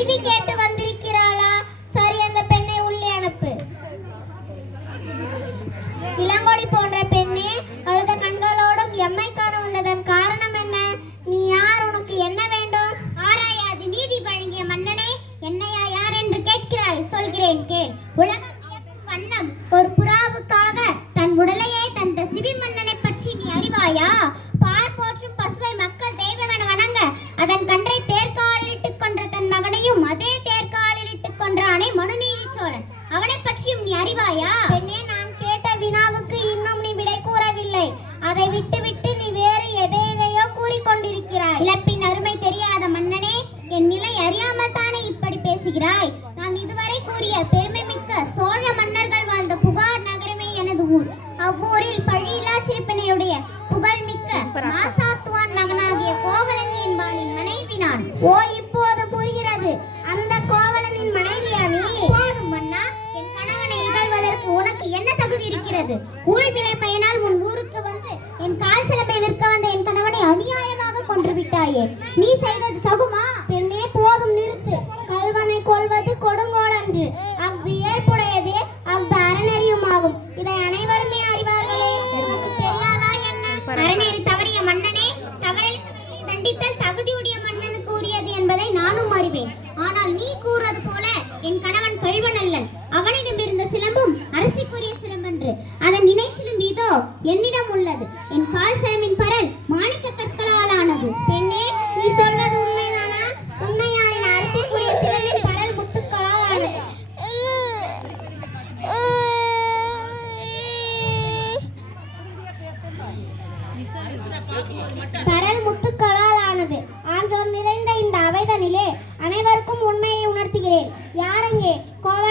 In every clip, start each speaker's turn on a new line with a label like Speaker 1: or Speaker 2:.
Speaker 1: கூறுகிறாள்
Speaker 2: நீதி கேட்டு
Speaker 1: கொன்றானே மனுநீதி சோழன் அவனை பற்றியும் நீ அறிவாயா?
Speaker 2: பெண்ணே நான் கேட்ட வினாவுக்கு இன்னும் நீ விடை கூறவில்லை. அதை விட்டுவிட்டு நீ வேறு எதை எதையோ கூறிக்கொண்டிருக்கிறாய்.
Speaker 1: இழப்பின் அருமை தெரியாத மன்னனே என் நிலை அறியாமல் தானே இப்படி பேசுகிறாய்? நான் இதுவரை கூறிய பெருமை மிக்க சோழ மன்னர்கள் வாழ்ந்த புகார் நகரமே எனது ஊர். அவ்வூரில் பழியில்லா சிறப்பினையுடைய புகழ் மிக்க மாசாத்துவான் மகனாகிய கோவலன் என்பானின் மனைவி நான்.
Speaker 2: ஓ
Speaker 1: இருக்கிறது ஊழ்வினை பயனால் உன் ஊருக்கு வந்து என் கால் சிலம்பை விற்க வந்த என் கணவனை அநியாயமாக கொன்று விட்டாயே. நீ செய்தது தகுமா?
Speaker 2: பெண்ணே போதும் நிறுத்து. கல்வனை கொள்வது கொடுங்கோலன்று அஃது ஏற்புடையதே அஃது அறநெறியுமாகும் இதை அனைவருமே அறிவார்களே. உனக்கு தெரியாதா என்ன?
Speaker 1: அறநெறி தவறிய மன்னனே தவறை தண்டித்தல் தகுதியுடைய மன்னனுக்கு உரியது என்பதை நானும் அறிவேன். ஆனால் நீ கூறுவது போல என்னிடம் உள்ளது. என் கால் சிலம்பின் பரல் மாணிக்க கற்களால் ஆனது
Speaker 2: பெண்ணே நீ சொல்வது உண்மைதானா? உண்மையான அரசிக்குரிய சிலம்பின் பரல் முத்துக்களால் ஆனது பரல் முத்துக்களால் ஆனது ஆன்றோர் நிறைந்த இந்த அவைதனிலே அனைவருக்கும் உண்மையை உணர்த்துகிறேன். யாரெங்கே கோவனிடம்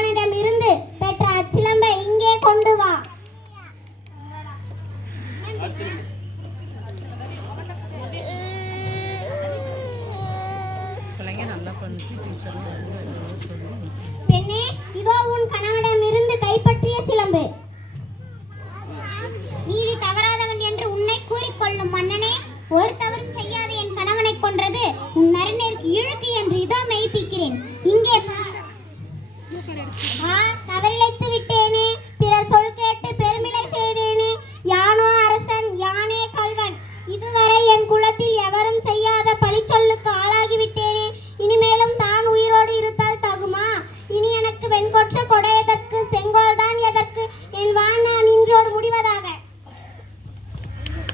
Speaker 2: பெண்ணே இதோ உன் கணவனிடம் கைப்பற்றிய சிலம்பு.
Speaker 3: நீதி தவறாதவன் என்று உன்னை கூறிக்கொள்ளும்
Speaker 2: மன்னனே ஒரு தவறும் என் கணவனை கொன்றது உன் நரநேருக்கு இழுக்கு என்று இதோ மெய்ப்பிக்கிறேன். இங்கே பார்.